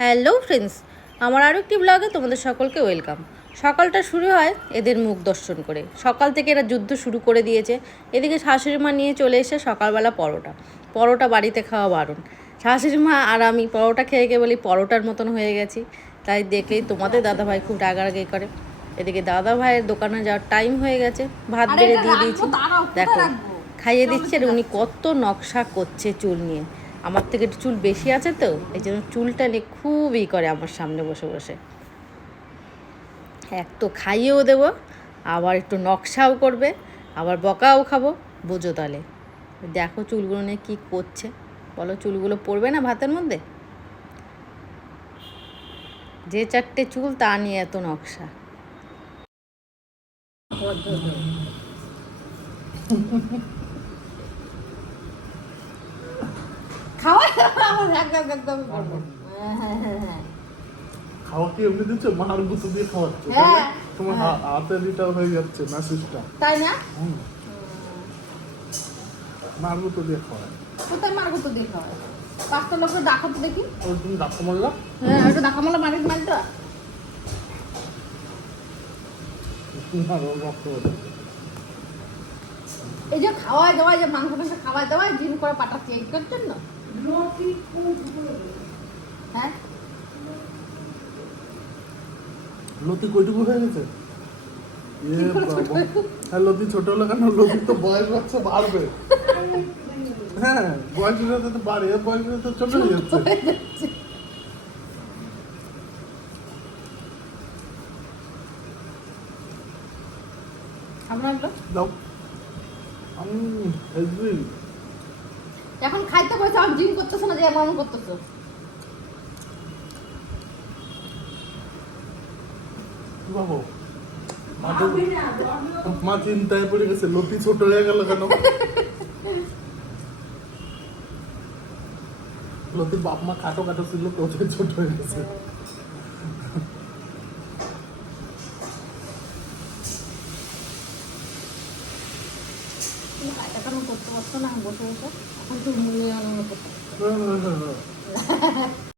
Hello friends আমার আরও একটি ব্লগে তোমাদের সকলকে ওয়েলকাম সকালটা শুরু হয় এদের মুখ দর্শন করে। সকাল থেকে এরা যুদ্ধ শুরু করে দিয়েছে। এদিকে শাশুড়ি মা নিয়ে চলে এসে সকালবেলা পরোটা। পরোটা বাড়িতে খাওয়া বারণ। শাশুড়ি মা আর আমি পরোটা খেয়ে খেয়ে বলি পরোটার মতন হয়ে গেছি। তাই দেখলেই তোমাদের দাদাভাই খুব রাগারাগি করে। এদিকে দাদা ভাইয়ের দোকানে যাওয়ার টাইম হয়ে গেছে। ভাত বেড়ে দিয়ে দিয়েছি। দেখো খাইয়ে দিচ্ছে আর উনি কত নকশা করছে চুল নিয়ে। আমার থেকে একটু চুল বেশি আছে তো, এই জন্য চুলটা নিয়ে খুবই করে আমার সামনে বসে বসে। এক তো খাইয়েও দেবো, আবার একটু নকশাও করবে, আবার বকাও খাব, বোঝো তাহলে। দেখো চুলগুলো নিয়ে কী করছে। বলো চুলগুলো পড়বে না ভাতের মধ্যে? যে চারটে চুল তা নিয়ে এত নকশা। খাওয়া একদম একদম করব। হ্যাঁ হ্যাঁ হ্যাঁ খাওয়া কি এমনি দিচ্ছে মার গুঁতো দিয়ে খাওয়াচ্ছে। তোমার হাতের ইটা যাচ্ছে মেসেজটা তাই না? মার গুঁতো দিয়ে খাওয়ায়। কোথায় তো দেখো পাঁচটা লোকের ডাকো তো দেখি। ওই তুমি ডাক্তার মারলা হ্যাঁ একটু ডাকা মারিস এই যে খাওয়ায় দাওয়ায় যে মাংস মাংস খাওয়ায় দাওয়ায় জিম করে পাটা চেঞ্জ করছেন না হ্যাঁ? লতি কইটুকু হয়ে গেছে? হ্যাঁ লতি ছোট হলো কেন? লতি তো বয়স হচ্ছে বাড়বে। হ্যাঁ বয়সের সাথে তো বাড়ে এর বয়সের সাথে ছোট হয়ে যাচ্ছে। আমরা দাও। আমি এখন খাইতে বসে আমি জিম করতেছো না যে এমন করতেছো? মা চিন্তায় পড়ে গেছে লতি ছোট হয়ে গেল কেন? লতির বাপ মা খাটো খাটো ছিল তো ছোট হয়ে গেছে। এখন করতে পারতো না বসে বসে এখন তো মনে না, না।